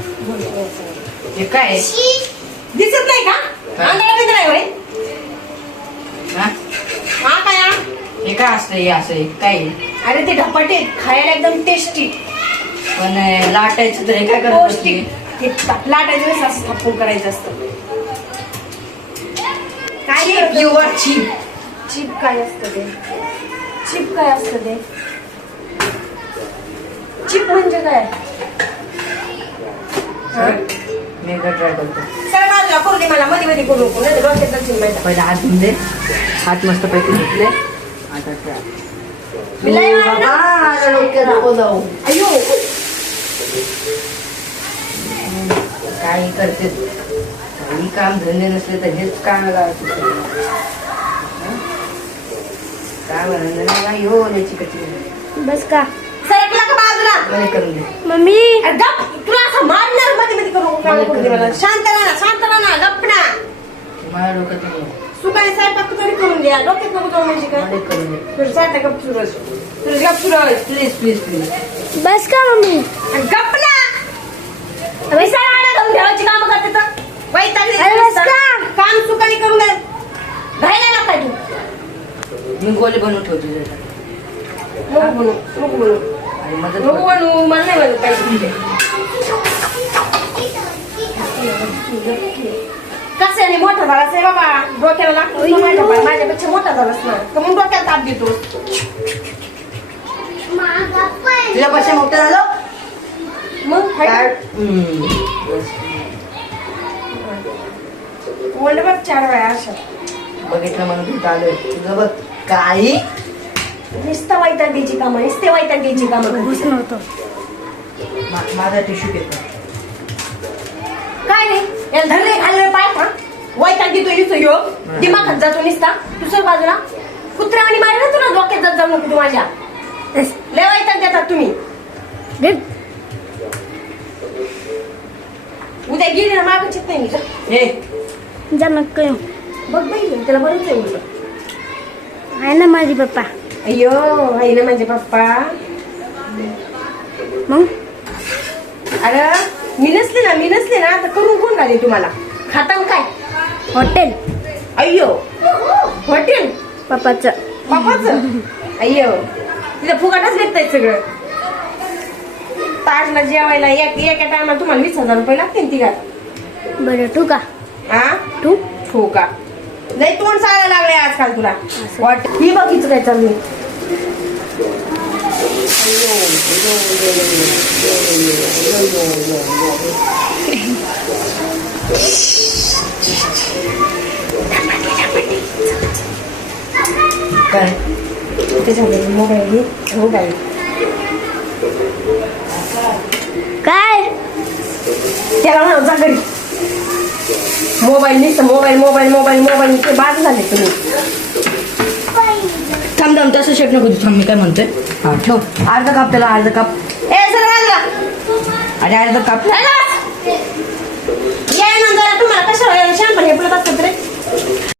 हे काय आहे? दिसत नाही का? अंधारात नाही होय हा? हा काय हा? हे काय असतं हे असं हे काय आहे? अरे ते धपाटे खायला एकदम टेस्टी पण अं, लाटायचं तर हे काय करत पौष्टिक ते ता- लाटायचं वेळेस असं थापून करायचं असतं काय चीप करतो? युवर चीप चिप काय असतं ते चिप काय असतं ते चिप म्हणजे काय? मी एकदा ट्राय करतो सर बाजूला करू दे मला मध्ये मध्ये करू नको नाही तर डोक्यात जाशील माहिती पहिला हात धुवून दे. हात मस्त पैकी धुतले. आता ट्राय मी लय अयो काही करते. काही काम धंदे नसले तर हेच काम काय नाही हो याची कची बस का? का बाजूला? मला करून दे. मम्मी. अरे गप तुला असं मारणार शांत राहा शांत राहा माझ्या डोक्यात नाही. स्वयंपाक करून द्या. डोक्यात नको जाऊ म्हणजे काय? मला करून दे तुझं साठा गप सुरज तुझं गप प्लीज प्लीज प्लीज बस का मम्मी? गप ना. ठेवायची कामं करते तर. वैतागली अरे बस नुसतं. का? काम सुकाने करून घायला तू? मी गोली बनवून ठेवतो तुझ्यासाठी. नको बनू नको बनू आणि मदत नको कर. बनू मला नाही बनू काही कसं आहे मोठा झालाच आहे बाबा. डोक्याला लागतो माझ्यापेक्षा मोठा झालाच ना. तर मग डोक्याला ताप देतो तुझ्या पैसे मोठं झालं मग. म्हणलं बघ चार वेळा अशा. बघितलं म्हणून तुझं आलोय तुझं बघ. काही नुसतं वैताग द्यायची कामं नुसते वैताग द्यायची कामं माझा टिश्यू पेपर. काय नाही याला धरले खाल्ले पाय. हा? वैताग देतो नुसतं ह्यो दिमागात जातो नुसता. दुसऱ्या बाजूला. कुत्रा आणि मारे ना तुला डोक्यात जात जाऊ नको तू माझ्या. लय वैताग देतात तुम्ही. उद्या गेली ना मागच येत नाही मी. जा. हे जा मग काय बघ बाई त्याला बरंच आहे उलट आहे ना माझी पप्पा. अय्यो आहे ना माझे पप्पा. मग? अरे मी नसले ना मी नसले ना तर करून कोण घाले तुम्हाला? खाता काय? हॉटेल. अय्यो. हॉटेल? पप्पाचं. बापाच अय्यो. तिथं फुगाटच भेटताय सगळं. ताजला जेवायला एक एका टायमाला तुम्हाला वीस हजार रुपये लागतील तिघात. बरं तू का? हा तू फुगा लय तोंड चालायला लागले आजकाल तुला. वाट ही बघितलं काय चालू काय झालं मोबाईल घे मोबाईल काय त्याला म्हणा जा घरी मोबाईल निघतं मोबाईल मोबाईल मोबाईल मोबाईल ते बाद झाले तुम्ही थांब असं तसं शेट नको थांब मी काय म्हणतोय? हा ठेव. अर्धा काप त्याला अर्धा काप. ए सर अरे आणि अर्धा काप. या नंतर तुम्हाला कशाला शॅम्पल हे पडत असतात रे